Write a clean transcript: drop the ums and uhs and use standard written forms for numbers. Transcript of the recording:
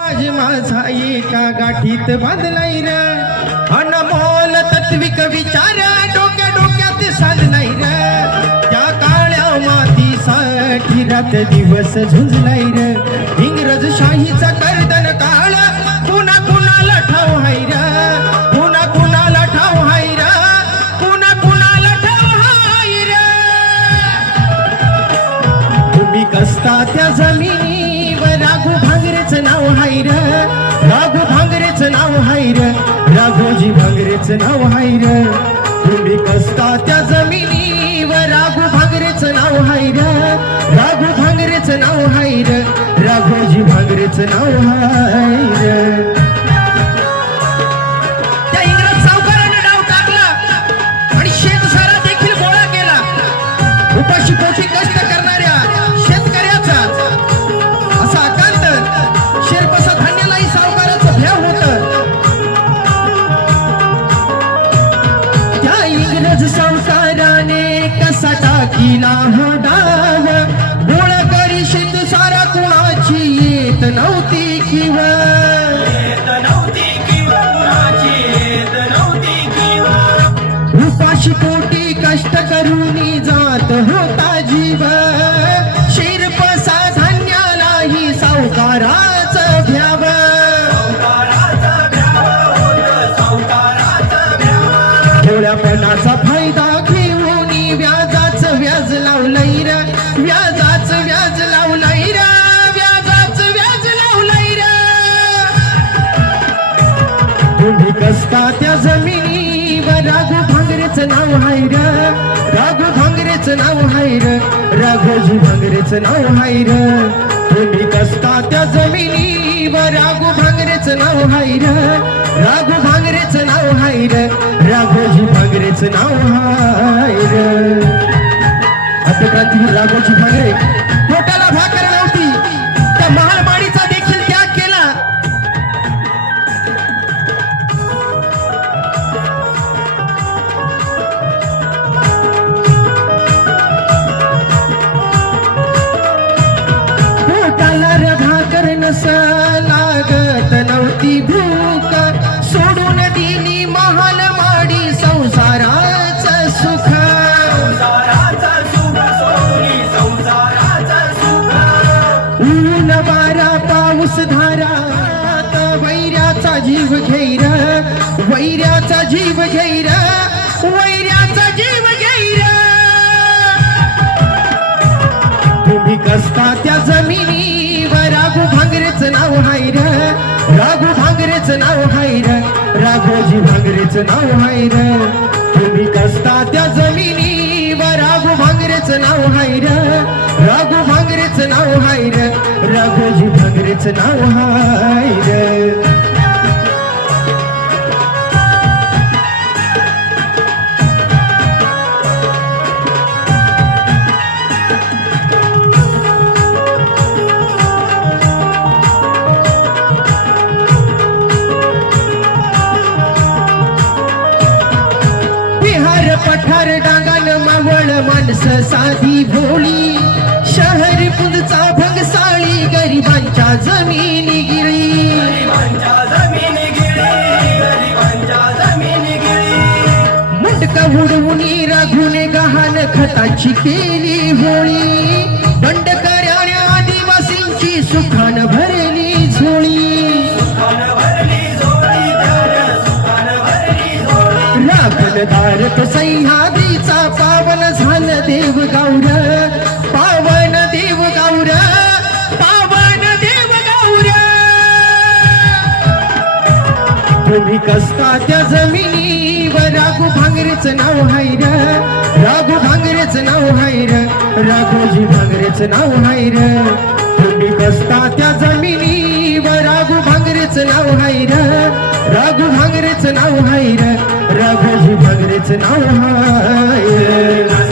माझी माझा एका गाठीत बांधलाय र अनमोल तत्विक विचार डोक्या डोक्यात साधलाय र त्या काळ्या मातीसाठी रात दिवस झुंजलाय र इंग्रजशाहीचा कर्दन काळ कुणा कुणाला ठाव हाय र कुणा कुणाला ठाव हाय र कुणा कुणाला ठाव हाय र तुम्ही कसता त्या जमिनीवर राघू भांगरेचं नाव हाय र राघू भांगरेचं नाव हाय र राघोजी भांगरेचं नाव हाय र तुम्ही कसता त्या जमिनीवर राघू भांगरेचं नाव हाय र राघू भांगरेचं नाव हाय र राघोजी भांगरेचं नाव हाय र त्या इंग्रज सावकाराने डाव टाकला आणि शेतसारा देखील गोळा केला उपाशी पोटी कष्ट करणाऱ्या शेतकऱ्याचा असा आकांत शेरपसा धान्यालाही सावकाराचं भ्याव होतं त्या इंग्रज सावकाराने कसा टाकीला हो डाव गोळा करी शेतसारा कुणाची येत नव्हती किंवा उपाशी पोटी कष्ट करून जात होता जीव शिरपसा धान्यालाही सावकाराचं भ्याव थोड्यापणाचा फायदा घेऊन व्याजाचं व्याज लावलंय र व्याजाचं व्याज लावलंय र व्याजाचं व्याज लावलंय र तुम्ही कसता त्या जमिनीवर राघू भांगरेचं नाव हाय र राघू भांगरेचं नाव हाय र राघोजी भांगरेचं नाव हाय र तुम्ही कसता त्या जमिनीवर राघू भांगरेचं नाव हाय र राघू भांगरेचं नाव हाय र राघोजी भांगरेचं नाव हाय र क्रांतीवीर राघोजी भांगरे पोटाला भाकर नव्हती त्या महामारीचा देखील त्याग केला पोटाला र भाकर नस लागत नव्हती भूक सोडून दिली महाल माडी संसाराचं सुख ऊन वारा पाऊस धारात वैऱ्याचा जीव घेर वैऱ्याचा जीव घेर वैऱ्याचा जीव घेर तुम्ही कसता त्या जमिनीवर राघू भांगरेचं नाव हाय र राघू भांगरेचं नाव हाय र राघोजी भांगरेचं नाव हाय र तुम्ही कसता त्या जमिनीवर राघू भांगरेचं नाव हाय र राघू भांगरेचं नाव हाय र राघोजी भांगरेचं नाव हाय र पठार डांगान मावळ माणसं साधी भोळी शहर पुंजचा भंगसाळी गरिबांच्या जमिनी गिळी मुंडका उडवून राघूने गहाण खताची केली होळी बंडकऱ्याने आदिवासींची सुखान भरली झोळी धारक सह्याद्रीचा पावन झालं देव गौर पावन देव गौर पावन देव गौर तुम्ही कसता त्या जमिनीवर राघू भांगरेचं नाव हाय र राघू भांगरेचं नाव हाय र राघोजी भांगरेचं नाव हाय र तुम्ही कसता त्या जमिनीवर राघू भांगरेचं नाव हाय र राघू भांगरेचं नाव हाय र राघोजी भांगरेचं नाव हाय